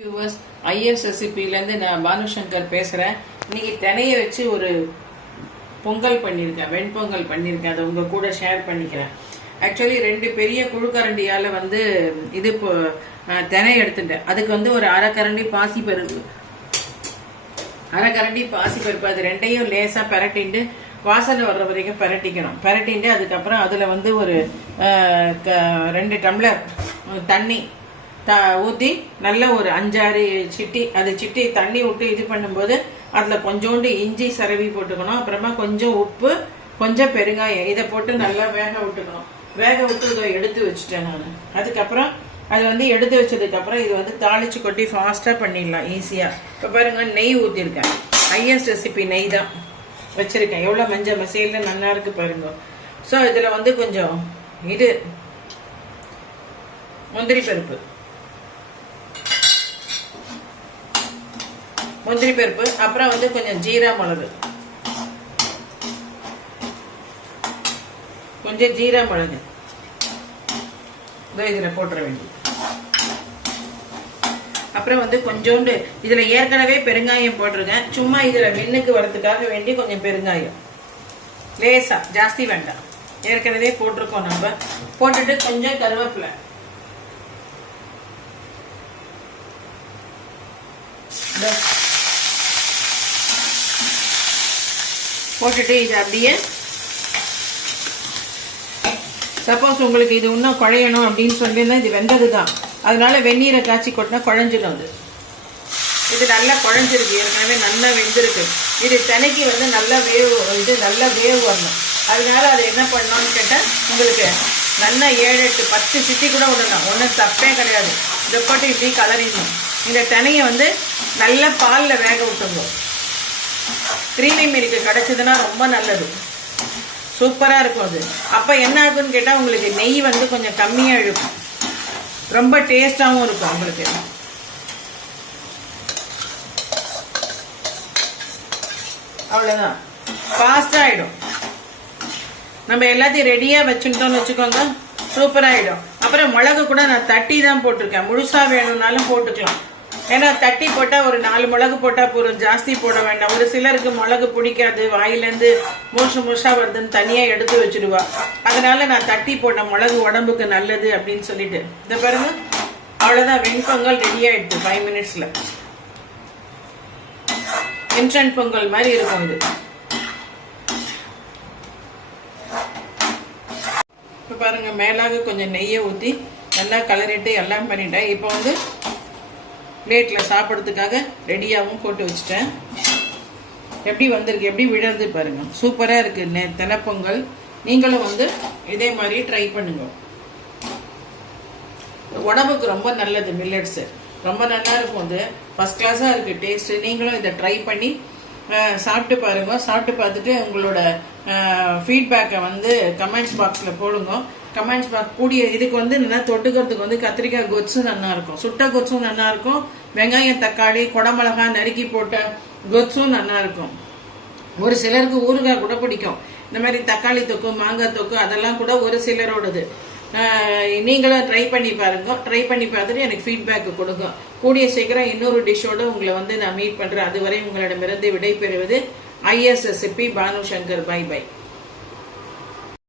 Viewers, IS ரெசிபிலேருந்து நான் பானுசங்கர் பேசுகிறேன். இன்னைக்கு தினையை வச்சு ஒரு பொங்கல் பண்ணியிருக்கேன், வெண்பொங்கல் பண்ணியிருக்கேன். அதை உங்கள் கூட ஷேர் பண்ணிக்கிறேன். ஆக்சுவலி 2 பெரிய குழுக்கரண்டியால் இது தினை எடுத்துட்டேன். அதுக்கு ஒரு அரைக்கரண்டி பாசிப்பருப்பு, அது ரெண்டையும் லேசாக பிரட்டிட்டு வாசனை வர்ற வரைக்கும் பிரட்டிக்கணும். பிரட்டிட்டு அதுக்கப்புறம் அதில் ஒரு 2 டம்ளர் தண்ணி ஊற்றி நல்ல ஒரு 5-6 சிட்டி தண்ணி விட்டு இது பண்ணும்போது அதில் கொஞ்சோண்டு இஞ்சி சரவி போட்டுக்கணும். அப்புறமா கொஞ்சம் உப்பு, கொஞ்சம் பெருங்காயம், இதை போட்டு நல்லா வேக விட்டுக்கணும். வேக விட்டு இதை எடுத்து வச்சுட்டேன் நான். அதுக்கப்புறம் அது எடுத்து வச்சதுக்கப்புறம் இது தாளிச்சு கொட்டி ஃபாஸ்ட்டாக பண்ணிடலாம் ஈஸியாக. இப்போ பாருங்க, நெய் ஊற்றிருக்கேன். ஐஎஸ் ரெசிபி நெய் தான் வச்சுருக்கேன். எவ்வளோ மஞ்சள் மசையில் நல்லா இருக்கு பாருங்க. ஸோ இதில் கொஞ்சம் இது முந்திரி பருப்பு, அப்புறம் கொஞ்சம் ஜீரா மிளகு, இதில் போட்டுற வேண்டியது. அப்புறம் கொஞ்சோண்டு இதுல ஏற்கனவே பெருங்காயம் போட்டிருக்கேன். சும்மா இதுல வெண்ணுக்கு வரதுக்காக வேண்டி கொஞ்சம் பெருங்காயம் லேசா, ஜாஸ்தி வேண்டாம், ஏற்கனவே போட்டிருக்கோம் நம்ம. போட்டுட்டு கொஞ்சம் கருவேப்பிலை, போட்டுட்டு இது அப்படியே, சப்போஸ் உங்களுக்கு இது இன்னும் குழையணும் அப்படின்னு சொல்லியிருந்தா இது வெந்தது தான், அதனால வெந்நீரை காய்ச்சி கொட்டினா குழஞ்சிடும். இது நல்லா குழஞ்சிருக்கு, ஏற்கனவே நல்லா வெந்திருக்கு. இது தினைக்கு நல்லா வேவு வரணும். அதனால அதை என்ன பண்ணணும்னு கேட்டால் உங்களுக்கு நல்லா 7-8-10 சிட்டி கூட விடணும், ஒன்றும் தப்பே கிடையாது. இதை போட்டு இப்படி கலரிடணும். இந்த தினையை நல்லா பாலில் வேக விட்டுங்க. கிரீமி மில்க் கிடைச்சதுன்னா ரொம்ப நல்லது, சூப்பராக இருக்கும் அது. அப்போ என்ன ஆகுன்னு கேட்டால் உங்களுக்கு நெய் கொஞ்சம் கம்மியாக இழுக்கும், ரொம்ப டேஸ்டாகவும் இருக்கும் உங்களுக்கு. அவ்வளோதான், ஃபாஸ்டாக ஆகிடும். நம்ம எல்லாத்தையும் ரெடியாக வச்சுட்டோம்னு வச்சுக்கோங்க, சூப்பராகிடும். அப்புறம் மிளகு கூட நான் தட்டி தான் போட்டிருக்கேன், முழுசாக வேணும்னாலும் போட்டுக்கலாம். ஏன்னா தட்டி போட்டால் ஒரு 4 மிளகு போட்டால் போதும், ஜாஸ்தி போட வேண்டாம். ஒரு சிலருக்கு மிளகு பிடிக்காது, வாயிலேருந்து முழுசா வருதுன்னு தனியாக எடுத்து வச்சுடுவா. அதனால நான் தட்டி போட்ட மிளகு உடம்புக்கு நல்லது அப்படின்னு சொல்லிட்டு. இதை பாருங்க, அவ்வளோதான், வெண்பொங்கல் ரெடி ஆயிடுச்சு 5 மினிட்ஸில். இன்ஸ்டன்ட் பொங்கல் மாதிரி இருக்கும் இது. இப்போ பாருங்க, மேலாக கொஞ்சம் நெய்யை ஊற்றி நல்லா கலரிட்டு எல்லாம் பண்ணிட்டேன். இப்போ பிளேட்டில் சாப்பிட்றதுக்காக ரெடியாகவும் போட்டு வச்சுட்டேன். எப்படி வந்திருக்கு, எப்படி விழுறது பாருங்க, சூப்பராக இருக்குது தினைப்பொங்கல். நீங்களும் இதே மாதிரி ட்ரை பண்ணுங்க. உடம்புக்கு ரொம்ப நல்லது, மில்லட்ஸு ரொம்ப நல்லா இருக்கும். அது ஃபர்ஸ்ட் கிளாஸாக இருக்குது டேஸ்ட்டு. நீங்களும் இதை ட்ரை பண்ணி சாப்பிட்டு பாருங்க. சாப்பிட்டு பார்த்துட்டு உங்களோட ஃபீட்பேக்கை கமெண்ட்ஸ் பாக்ஸில் போடுங்க. கமெண்ட்ஸ் பாக்ஸ் கூடிய இதுக்கு நல்லா தொட்டுக்கிறதுக்கு கத்திரிக்காய் கொச்சும் நல்லா இருக்கும், சுட்ட கொச்சும் நல்லா இருக்கும், வெங்காயம் தக்காளி குடமிளகா நறுக்கி போட்ட கொச்சும் நல்லா இருக்கும். ஒரு சிலருக்கு ஊறுகாய் கூட பிடிக்கும். இந்த மாதிரி தக்காளி தொக்கு, மாங்காய் தொக்கு அதெல்லாம் கூட ஒரு சிலரோடது. நீங்களும் ட்ரை பண்ணி பாருங்க. ட்ரை பண்ணி பார்த்துட்டு எனக்கு ஃபீட்பேக் கொடுங்க. கூடிய சீக்கிரம் இன்னொரு டிஷ்ஷோட உங்களை நான் மீட் பண்றேன். அதுவரை உங்களிடமிருந்து விடைபெறுவது IS recipe Bhanushankar. Bye by.